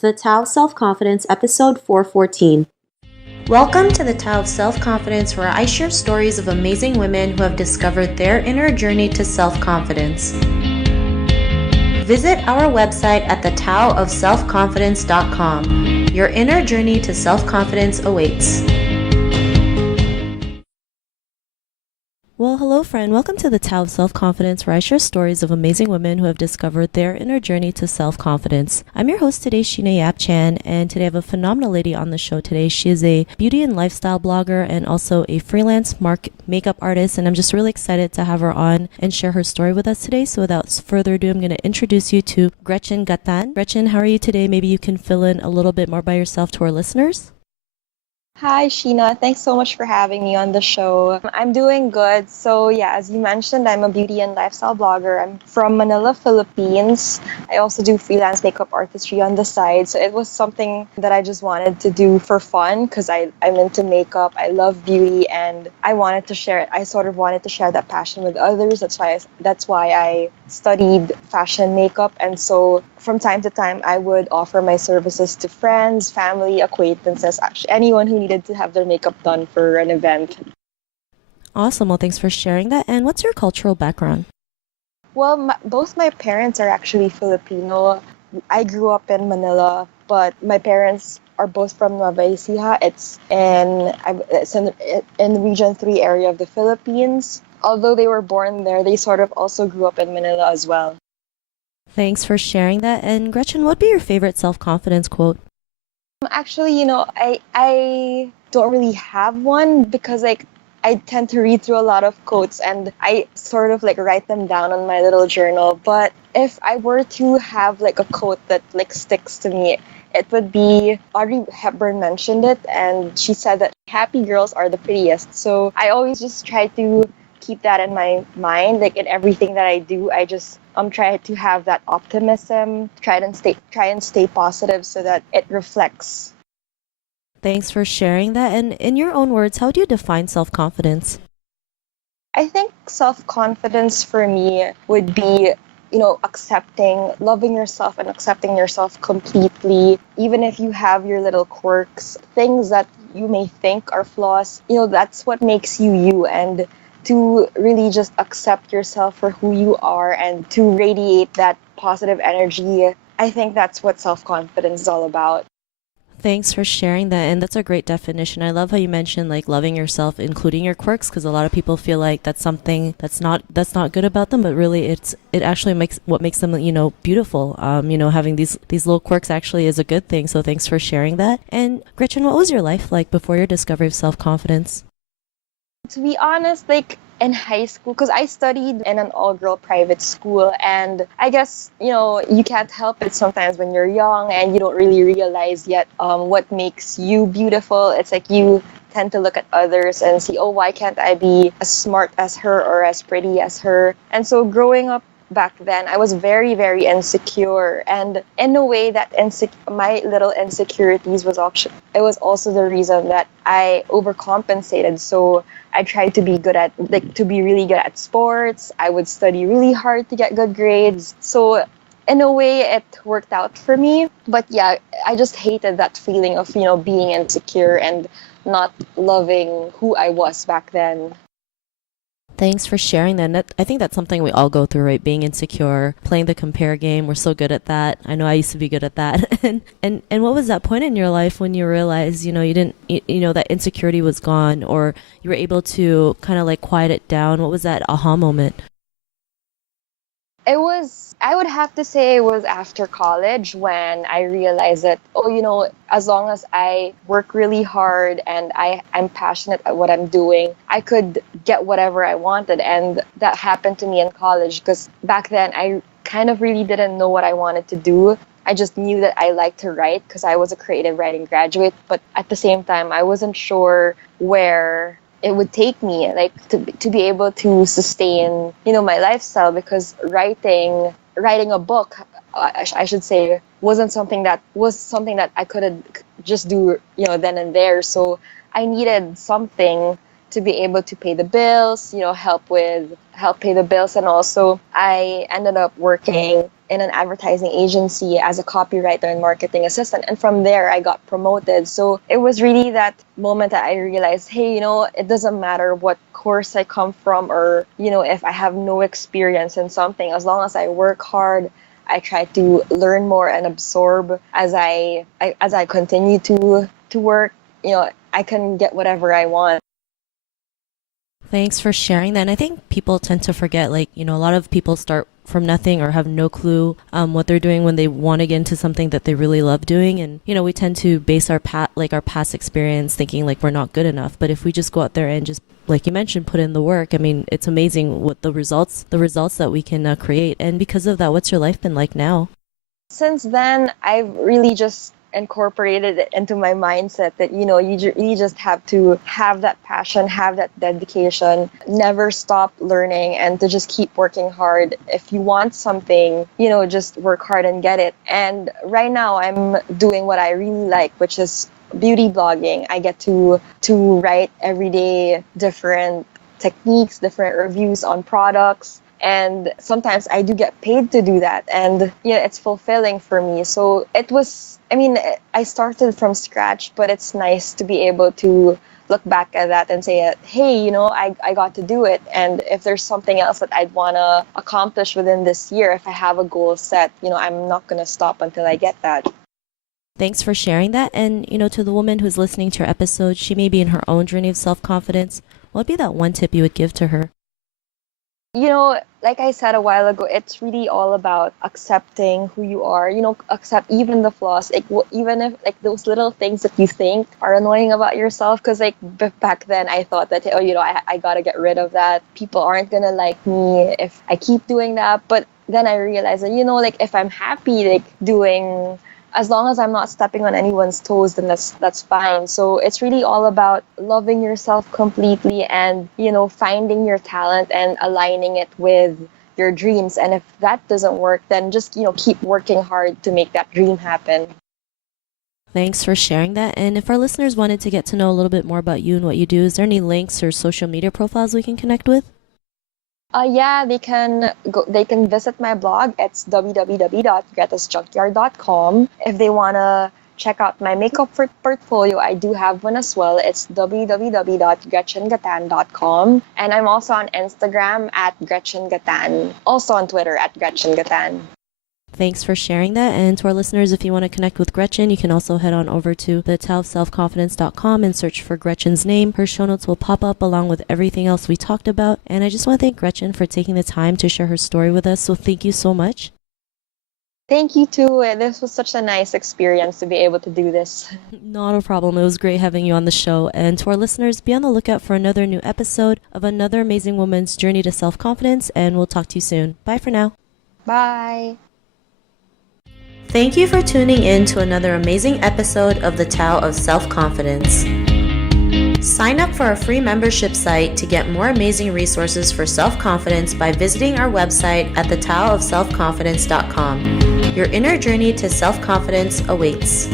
The Tao of Self-Confidence, episode 414. Welcome to the Tao of Self-Confidence, where I share stories of amazing women who have discovered their inner journey to self-confidence. Visit our website at thetaoofselfconfidence.com. Your inner journey to self-confidence awaits. Well, hello friend. Welcome to the Tao of Self-Confidence, where I share stories of amazing women who have discovered their inner journey to self-confidence. I'm your host today, Sheena Yap Chan, and today I have a phenomenal lady on the show today. She is a beauty and lifestyle blogger and also a freelance makeup artist, and I'm just really excited to have her on and share her story with us today. So without further ado, I'm going to introduce you to Gretchen Gatan. Gretchen, how are you today? Maybe you can fill in a little bit more by yourself to our listeners. Hi, Sheena. Thanks so much for having me on the show. I'm doing good. So, yeah, as you mentioned, I'm a beauty and lifestyle blogger. I'm from Manila, Philippines. I also do freelance makeup artistry on the side. So, it was something that I just wanted to do for fun because I'm into makeup. I love beauty and I wanted to share it. I sort of wanted to share that passion with others. That's why I studied fashion makeup. And so, from time to time, I would offer my services to friends, family, acquaintances, actually anyone who needed to have their makeup done for an event. Awesome. Well, thanks for sharing that. And what's your cultural background? Well, both my parents are actually Filipino. I grew up in Manila, but my parents are both from Nueva Ecija. It's in Region 3 area of the Philippines. Although they were born there, they sort of also grew up in Manila as well. Thanks for sharing that. And Gretchen, what would be your favorite self-confidence quote? Actually, I don't really have one because I tend to read through a lot of quotes and I sort of write them down on my little journal. But if I were to have a quote that sticks to me, it would be Audrey Hepburn mentioned it, and she said that happy girls are the prettiest. So I always just try to keep that in my mind. In everything that I do, I just try to have that optimism, try and stay positive so that it reflects. Thanks for sharing that. And in your own words, how do you define self-confidence? I think self-confidence for me would be, loving yourself and accepting yourself completely, even if you have your little quirks, things that you may think are flaws. That's what makes you you, and to really just accept yourself for who you are and to radiate that positive energy. I think that's what self-confidence is all about. Thanks for sharing that. And that's a great definition. I love how you mentioned loving yourself, including your quirks, because a lot of people feel like that's something that's not good about them, but really it actually makes them, beautiful. Having these little quirks actually is a good thing. So thanks for sharing that. And Gretchen, what was your life like before your discovery of self-confidence? To be honest, in high school, because I studied in an all-girl private school, and I guess, you can't help it sometimes when you're young and you don't really realize yet what makes you beautiful. It's like you tend to look at others and see, oh, why can't I be as smart as her or as pretty as her? And so growing up back then, I was very, very insecure, and in a way that my little insecurities it was also the reason that I overcompensated. So I tried to be to be really good at sports. I would study really hard to get good grades. So in a way, it worked out for me. But yeah, I just hated that feeling of being insecure and not loving who I was back then. Thanks for sharing that. And I think that's something we all go through, right? Being insecure, playing the compare game. We're so good at that. I know I used to be good at that. and what was that point in your life when you realized, you didn't, that insecurity was gone, or you were able to kind of quiet it down? What was that aha moment? I would have to say it was after college when I realized that, as long as I work really hard and I'm passionate at what I'm doing, I could get whatever I wanted. And that happened to me in college because back then I kind of really didn't know what I wanted to do. I just knew that I liked to write because I was a creative writing graduate. But at the same time, I wasn't sure where it would take me to be able to sustain my lifestyle, because writing a book, I should say, was something that I couldn't just do then and there. So I needed something to be able to pay the bills, help pay the bills. And also I ended up working in an advertising agency as a copywriter and marketing assistant. And from there, I got promoted. So it was really that moment that I realized, hey, it doesn't matter what course I come from, or, if I have no experience in something, as long as I work hard, I try to learn more and absorb as I continue to work, I can get whatever I want. Thanks for sharing that. And I think people tend to forget, a lot of people start from nothing or have no clue what they're doing when they want to get into something that they really love doing. And, we tend to base our past experience thinking like we're not good enough. But if we just go out there and just, like you mentioned, put in the work, I mean, it's amazing what the results that we can create. And because of that, what's your life been like now? Since then, I've really just incorporated it into my mindset that, you just have to have that passion, have that dedication, never stop learning, and to just keep working hard. If you want something, just work hard and get it. And right now I'm doing what I really like, which is beauty blogging. I get to write every day different techniques, different reviews on products. And sometimes I do get paid to do that. And, it's fulfilling for me. So I started from scratch, but it's nice to be able to look back at that and say, hey, I got to do it. And if there's something else that I'd want to accomplish within this year, if I have a goal set, I'm not going to stop until I get that. Thanks for sharing that. And, to the woman who's listening to your episode, she may be in her own journey of self-confidence. What would be that one tip you would give to her? Like I said a while ago, it's really all about accepting who you are, accept even the flaws, even if those little things that you think are annoying about yourself. Because back then I thought that, I got to get rid of that. People aren't going to like me if I keep doing that. But then I realized that, if I'm happy, doing, as long as I'm not stepping on anyone's toes, then that's fine. So it's really all about loving yourself completely and, finding your talent and aligning it with your dreams. And if that doesn't work, then just, keep working hard to make that dream happen. Thanks for sharing that. And if our listeners wanted to get to know a little bit more about you and what you do, is there any links or social media profiles we can connect with? Yeah, they can visit my blog. It's www.gretasjunkyard.com. If they want to check out my makeup portfolio, I do have one as well. It's www.gretchengatan.com. And I'm also on Instagram at Gretchen Gatan. Also on Twitter at Gretchen Gatan. Thanks for sharing that. And to our listeners, if you want to connect with Gretchen, you can also head on over to thetowofselfconfidence.com and search for Gretchen's name. Her show notes will pop up along with everything else we talked about. And I just want to thank Gretchen for taking the time to share her story with us. So thank you so much. Thank you too. This was such a nice experience to be able to do this. Not a problem. It was great having you on the show. And to our listeners, be on the lookout for another new episode of another amazing woman's journey to self-confidence. And we'll talk to you soon. Bye for now. Bye. Thank you for tuning in to another amazing episode of the Tao of Self-Confidence. Sign up for our free membership site to get more amazing resources for self-confidence by visiting our website at thetowofselfconfidence.com. Your inner journey to self-confidence awaits.